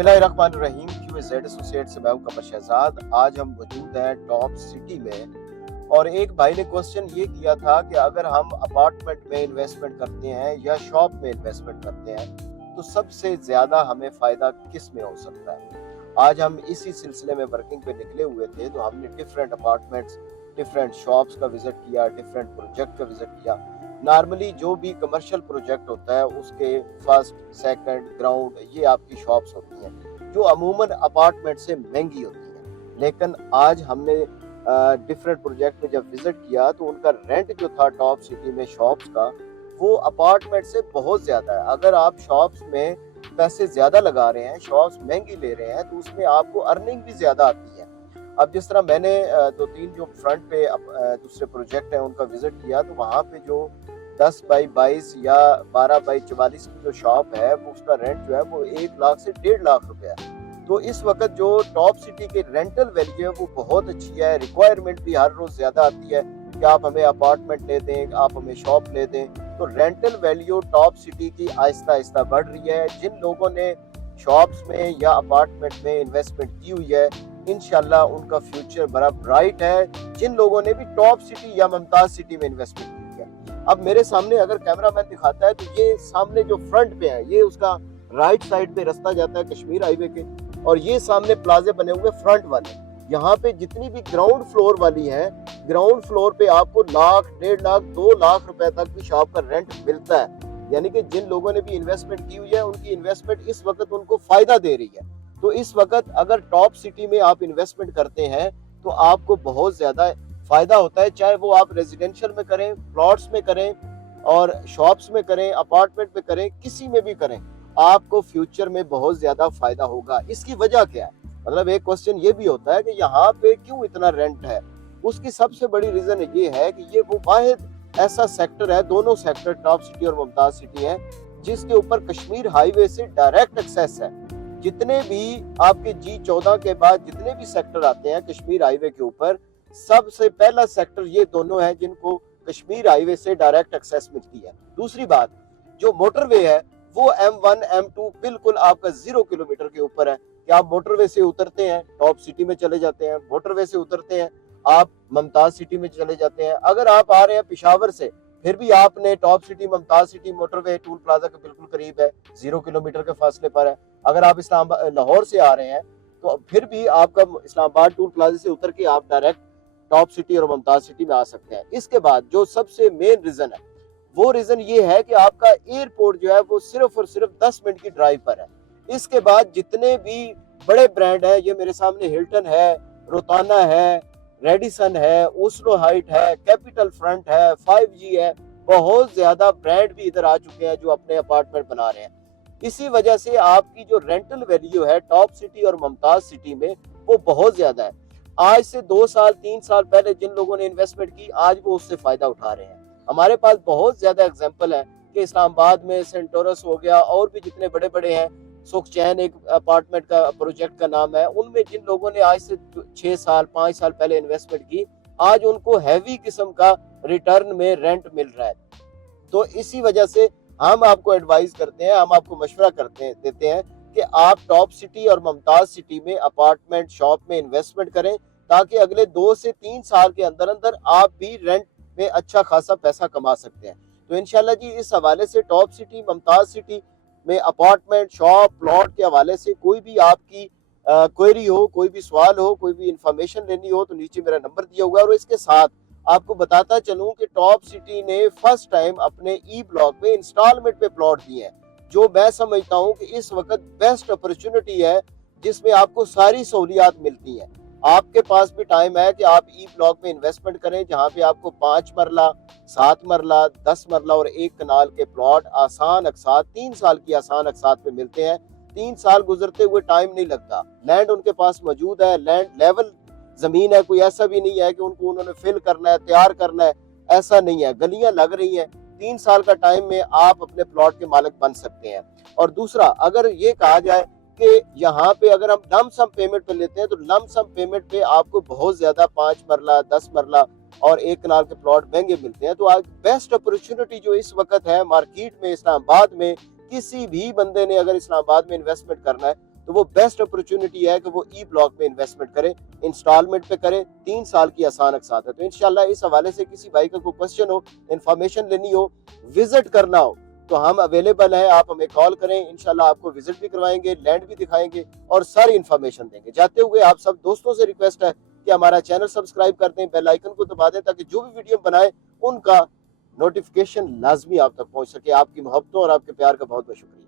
बिस्मिल्लाहिर्रहमानिर्रहीम। QZ associate से मैं हूं कमर शहजाद। आज हम मौजूद हैं टॉप सिटी में और एक भाई ने क्वेश्चन ये किया था कि अगर हम अपार्टमेंट में इन्वेस्टमेंट करते हैं या शॉप में इन्वेस्टमेंट करते हैं तो सबसे ज्यादा हमें फायदा किस में हो सकता है। आज हम इसी सिलसिले में वर्किंग पे निकले हुए थे, तो हमने डिफरेंट अपार्टमेंट्स, डिफरेंट शॉप्स का विजिट किया, डिफरेंट प्रोजेक्ट का विजिट किया। नॉर्मली जो भी कमर्शियल प्रोजेक्ट होता है उसके फर्स्ट, सेकंड, ग्राउंड ये आपकी शॉप्स होती हैं जो अमूमन अपार्टमेंट से महंगी होती हैं। लेकिन आज हमने डिफरेंट प्रोजेक्ट में जब विजिट किया तो उनका रेंट जो था टॉप सिटी में शॉप्स का, वो अपार्टमेंट से बहुत ज्यादा है। अगर आप शॉप्स में पैसे ज्यादा लगा रहे हैं, शॉप्स महंगी ले रहे हैं, तो उसमें आपको अर्निंग भी ज्यादा आती है। अब जिस तरह मैंने 2-3 जो फ्रंट पे दूसरे प्रोजेक्ट है उनका विजिट किया, तो वहाँ पे जो 10 बाई 22 या 12 बाई 44 की जो शॉप है, वो उसका रेंट जो है वो 1 लाख से 1.5 लाख रुपया है। तो इस वक्त जो टॉप सिटी के रेंटल वैल्यू है वो बहुत अच्छी है। रिक्वायरमेंट भी हर रोज ज्यादा आती है कि आप हमें अपार्टमेंट ले दें, आप हमें शॉप ले दें। तो रेंटल वैल्यू टॉप सिटी की आहिस्ता आहिस्ता बढ़ रही है। जिन लोगों ने शॉप्स में या अपार्टमेंट में इन्वेस्टमेंट की हुई है, इंशाल्लाह उनका फ्यूचर बड़ा ब्राइट है। जिन लोगों ने भी टॉप सिटी या मुमताज सिटी में इन्वेस्टमेंट की है, अब मेरे सामने अगर कैमरामैन दिखाता है तो ये सामने जो फ्रंट पे है, ये उसका राइट साइड पे रास्ता जाता है कश्मीर हाईवे के, और ये सामने प्लाजे बने हुए फ्रंट वाले। यहाँ पे जितनी भी ग्राउंड फ्लोर वाली है, ग्राउंड फ्लोर पे आपको लाख, 1.5 लाख, 2 लाख रुपए तक भी शॉप का रेंट मिलता है। यानी कि जिन लोगों ने भी इन्वेस्टमेंट की हुई है, उनकी इन्वेस्टमेंट इस वक्त उनको फायदा दे रही है। तो इस वक्त अगर टॉप सिटी में आप इन्वेस्टमेंट करते हैं तो आपको बहुत ज्यादा फायदा होता है। चाहे वो आप रेजिडेंशियल में करें, प्लॉट्स में करें और शॉप्स में करें, अपार्टमेंट में करें, किसी में भी करें, आपको फ्यूचर में बहुत ज्यादा फायदा होगा। इसकी वजह क्या है? मतलब एक क्वेश्चन ये भी होता है कि यहाँ पे क्यों इतना रेंट है। उसकी सबसे बड़ी रीजन ये है कि ये वो वाहिद ऐसा सेक्टर है, दोनों सेक्टर टॉप सिटी और मुमताज सिटी है, जिसके ऊपर कश्मीर हाईवे से डायरेक्ट एक्सेस है। जितने भी आपके G14 के बाद जितने भी सेक्टर आते हैं कश्मीर हाईवे के ऊपर, सबसे पहला सेक्टर ये दोनों है जिनको कश्मीर हाईवे से डायरेक्ट एक्सेस मिलती है। दूसरी बात, जो मोटरवे है वो M1 M2 बिल्कुल आपका 0 किलोमीटर के ऊपर है कि आप मोटरवे से उतरते हैं टॉप सिटी में चले जाते हैं, मोटरवे से उतरते हैं आप मुमताज सिटी में चले जाते हैं। अगर आप आ रहे हैं पिशावर से, फिर भी आपने top city, Mumtaz city, motorway toll plaza के बिल्कुल करीब है, 0 किलोमीटर के फासले पर है। अगर आप इस्लामाबाद, लाहौर से आ रहे हैं, तो फिर भी आपका इस्लामाबाद टूल प्लाजा से उतर के आप डायरेक्ट टॉप सिटी और मुमताज सिटी में आ सकते हैं। इसके बाद जो सबसे मेन रीजन है, वो रीजन ये है कि आपका एयरपोर्ट जो है वो सिर्फ और सिर्फ 10 मिनट की ड्राइव पर है। इसके बाद जितने भी बड़े ब्रांड है, ये मेरे सामने हिल्टन है, रोताना है, रेडिसन है, ओस्लो हाइट है, कैपिटल फ्रंट है, 5G है, बहुत ज्यादा ब्रांड भी इधर आ चुके हैं जो अपने अपार्टमेंट बना रहे हैं। इसी वजह से आपकी जो रेंटल वैल्यू है टॉप सिटी और मुमताज सिटी में वो बहुत ज्यादा है। आज से 2 साल 3 साल पहले जिन लोगों ने इन्वेस्टमेंट की, आज वो उससे फायदा उठा रहे हैं। हमारे पास बहुत ज्यादा एग्जांपल है कि इस्लामाबाद में सेंटोरस हो गया, और भी जितने बड़े बड़े हैं, सुखचैन एक अपार्टमेंट का प्रोजेक्ट का नाम है, उनमें जिन लोगों ने आज से 6 साल 5 साल पहले इन्वेस्टमेंट की, आज उनको हैवी किस्म का रिटर्न में रेंट मिल रहा है। तो इसी वजह से हम आपको एडवाइस करते हैं, हम आपको मशवरा देते हैं कि आप टॉप सिटी और मुमताज सिटी में अपार्टमेंट, शॉप में इन्वेस्टमेंट करें, ताकि अगले 2 से 3 साल के अंदर अंदर आप भी रेंट में अच्छा खासा पैसा कमा सकते हैं। तो इंशाल्लाह जी, इस हवाले से टॉप सिटी, मुमताज सिटी में अपार्टमेंट, शॉप, प्लॉट के हवाले से कोई भी आपकी क्वेरी हो, कोई भी सवाल हो, कोई भी इंफॉर्मेशन लेनी हो, तो नीचे मेरा नंबर दिया हुआ है। और इसके साथ आपको बताता चलूं कि टॉप सिटी ने फर्स्ट टाइम अपने ई ब्लॉक में इंस्टॉलमेंट पे प्लॉट दिए हैं, जो मैं समझता हूं कि इस वक्त बेस्ट अपॉर्चुनिटी है, जिसमें आपको सारी सहूलियात मिलती हैं। आपके पास भी टाइम है कि आप ई ब्लॉक में इन्वेस्टमेंट करें, जहां पे आपको 5 मरला, 7 मरला, 10 मरला और 1 कनाल के प्लॉट आसान अकसात 3 साल की आसान अकसात पे मिलते हैं। 3 साल गुजरते हुए टाइम नहीं लगता, लैंड उनके पास मौजूद है, लैंड लेवल जमीन है, कोई ऐसा भी नहीं है कि उनको उन्होंने फिल करना है, तैयार करना है, ऐसा नहीं है। गलियां लग रही हैं, 3 साल का टाइम में आप अपने प्लॉट के मालिक बन सकते हैं। और दूसरा, अगर ये कहा जाए कि यहाँ पे अगर हम लम सम पेमेंट पे लेते हैं, तो लम सम पेमेंट पे आपको बहुत ज्यादा 5 मरला, 10 मरला और 1 कनाल के प्लॉट महंगे मिलते हैं। तो आज बेस्ट अपॉर्चुनिटी जो इस वक्त है मार्केट में, इस्लामाबाद में, किसी भी बंदे ने अगर इस्लामाबाद में इन्वेस्टमेंट करना है तो वो बेस्ट अपॉर्चुनिटी है कि वो ई ब्लॉक में इन्वेस्टमेंट करें, इंस्टॉलमेंट पे करें, 3 साल की आसान अकसात है। तो इंशाल्लाह इस हवाले से किसी भाई का कोई क्वेश्चन हो, इंफॉर्मेशन लेनी हो, विजिट करना हो, तो हम अवेलेबल हैं, आप हमें कॉल करें, इंशाल्लाह आपको विजिट भी करवाएंगे, लैंड भी दिखाएंगे और सारी इंफॉर्मेशन देंगे। जाते हुए आप सब दोस्तों से रिक्वेस्ट है कि हमारा चैनल सब्सक्राइब कर दें, बेल आइकन को दबा दें, ताकि जो भी वीडियो बनाए उनका नोटिफिकेशन लाजमी आप तक पहुंच सके। आपकी मोहब्बतों और आपके प्यार का बहुत बहुत शुक्रिया।